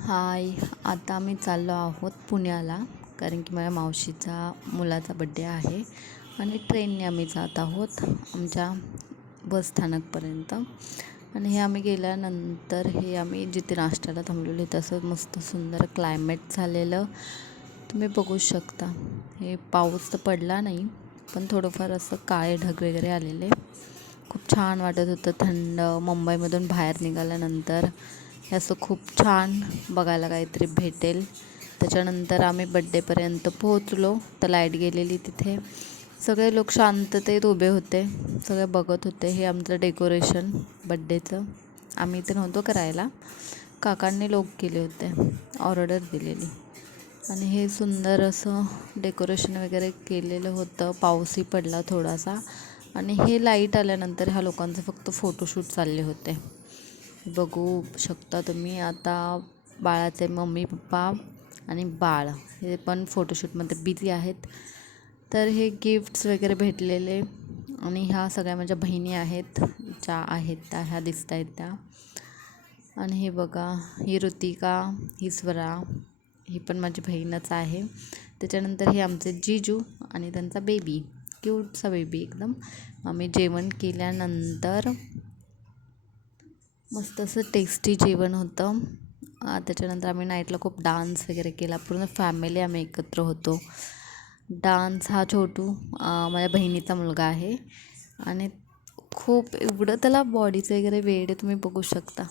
हाय. आता आम्ही चाललो आहोत पुण्याला, कारण की माझ्या मावशीचा मुलाचा बड्डे आहे आणि ट्रेनने आम्ही जात आहोत आमच्या बसस्थानकपर्यंत. आणि हे आम्ही गेल्यानंतर हे आम्ही जिथे नाश्त्याला थांबलेलो तसं मस्त सुंदर क्लायमेट झालेलं तुम्ही बघू शकता. हे पाऊस तर पडला नाही, पण थोडंफार असं काळे ढग वगैरे आलेले. खूप छान वाटत होतं, थंड. मुंबईमधून बाहेर निघाल्यानंतर हे असं खूप छान बघायला काहीतरी भेटेल. त्याच्यानंतर आम्ही बड्डेपर्यंत पोहोचलो तर लाईट गेलेली तिथे. सगळे लोक शांततेत उभे होते, सगळे बघत होते. हे आमचं डेकोरेशन बड्डेचं आम्ही इथे नव्हतो करायला, काकांनी लोक केले होते, ऑर्डर दिलेली. आणि हे सुंदर असं डेकोरेशन वगैरे केलेलं होतं. पाऊसही पडला थोडासा. आणि हे लाईट आल्यानंतर ह्या लोकांचे फक्त फोटोशूट चालले होते. बघू शकता तुम्ही. आता बाळाचे मम्मी पप्पा आणि बाळ हे पण फोटोशूटमध्ये बिझी आहेत. तर हे गिफ्ट्स वगैरे भेटलेले. आणि ह्या सगळ्या माझ्या बहिणी आहेत, ज्या आहेत त्या ह्या दिसत आहेत त्या. आणि हे बघा, ही ऋतिका, ही स्वरा, ही पण माझी बहीणच आहे. त्याच्यानंतर हे आमचे जीजू आणि त्यांचा बेबी, क्यूटचा बेबी एकदम. आम्ही जेवण केल्यानंतर मस्त असं टेस्टी जेवण होतं. त्याच्यानंतर आम्ही नाईटला खूप डान्स वगैरे केला. पूर्ण फॅमिली आम्ही एकत्र होतो. डान्स हा छोटू माझ्या बहिणीचा मुलगा आहे आणि खूप एवढं त्याला बॉडीचं वगैरे वेड आहे, तुम्ही बघू शकता.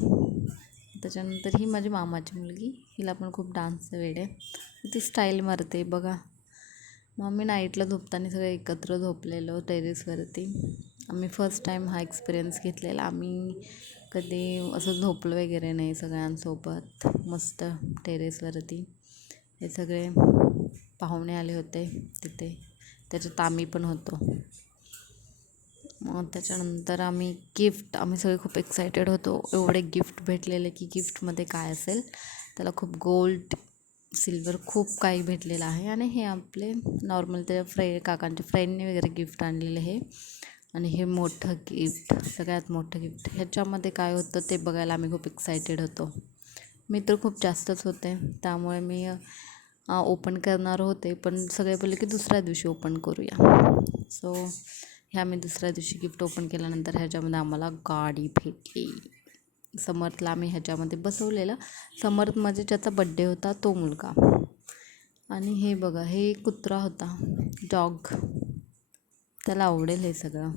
त्याच्यानंतर ही माझी मामाची मुलगी, हिला पण खूप डान्सचं वेड आहे. ती स्टाईल मारते बघा. मग आम्ही नाईटला झोपताना सगळे एकत्र झोपलेलो टेरेसवरती. आम्ही फर्स्ट टाईम हा एक्सपिरियन्स घेतलेला. आम्ही कधी असं झोपलो वगैरे नाही सगळ्यांसोबत मस्त टेरेसवरती. हे सगळे पाहुणे आले होते तिथे, त्याच्यात आम्ही पण होतो. मग त्याच्यानंतर आम्ही सगळे खूप एक्सायटेड होतो. एवढे गिफ्ट भेटलेले की गिफ्टमध्ये काय असेल. त्याला खूप गोल्ड, सिल्वर खूप काही भेटलेलं आहे. आणि हे आपले नॉर्मल त्याच्या काकांच्या फ्रेंडने वगैरे गिफ्ट आणलेले हे. आणि हे मोठं गिफ्ट, सगळ्यात मोठं गिफ्ट. ह्याच्यामध्ये काय होतं ते बघायला आम्ही खूप एक्सायटेड होतो. मी तर खूप जास्तच होते, त्यामुळे मी ओपन करणार होते, पण सगळे बोलले की दुसऱ्या दिवशी ओपन करूया. सो हे आम्ही दुसऱ्या दिवशी गिफ्ट ओपन केल्यानंतर ह्याच्यामध्ये आम्हाला गाडी भेटली. समर्थला आम्ही ह्याच्यामध्ये बसवलेलं. समर्थ म्हणजे ज्याचा बड्डे होता तो मुलगा. आणि हे बघा, हे कुत्रा होता, डॉग. त्याला आवडेल हे सगळं.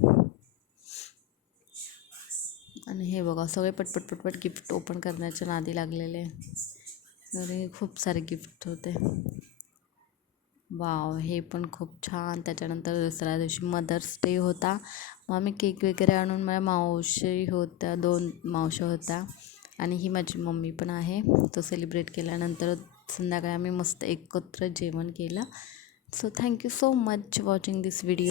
आणि हे बघा, सगळे पटपट गिफ्ट ओपन करण्याच्या नादी लागलेले. तरी खूप सारे गिफ्ट होते. वाव, हे पण खूप छान. त्याच्यानंतर दुसऱ्या दिवशी मदर्स डे होता. मग आम्ही केक वगैरे आणून, माझ्या मावशी होत्या, 2 मावशी होत्या आणि ही माझी मम्मी पण आहे. तो सेलिब्रेट केल्यानंतर संध्याकाळी आम्ही मस्त एकत्र जेवण केलं. So thank you so much watching this video.